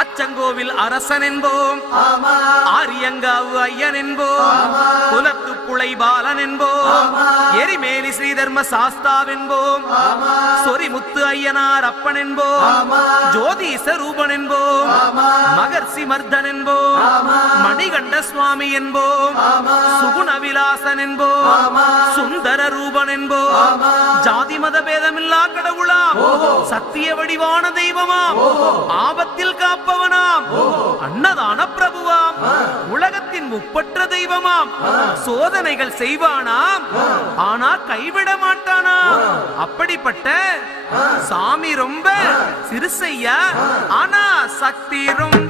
அச்சங்கோவில் அரசன் என்போம், ஆரியங்காவு ஐயன் என்போம், குலத்து புலை பாலன் என்போம், எரிமேலி ஸ்ரீதர்ம சாஸ்தாவென்போம், சொரிமுத்து ஐயனார் அப்பன் என்போம், ஜோதிச ரூபன் என்போம், மகர்ஷி மர்தன் என்போம், மணிகண்ட சுவாமி என்போம், சுகுணவிலாசன் என்போம், சுந்தர ரூபன் என்போம், ஜாதி மத பேதமில்லா கடவுளாம், சத்திய வடிவான தெய்வமாம், ஆபத்தில் காப்பவனாம், அன்னதான பிரபுவாம், உலகத்தின் முப்பற்ற தெய்வமாம், சோதனைகள் செய்வானாம் ஆனா கைவிட மாட்டானாம். அப்படிப்பட்ட சாமி ரொம்ப சிறுசையா, ஆனா சக்தி ரொம்ப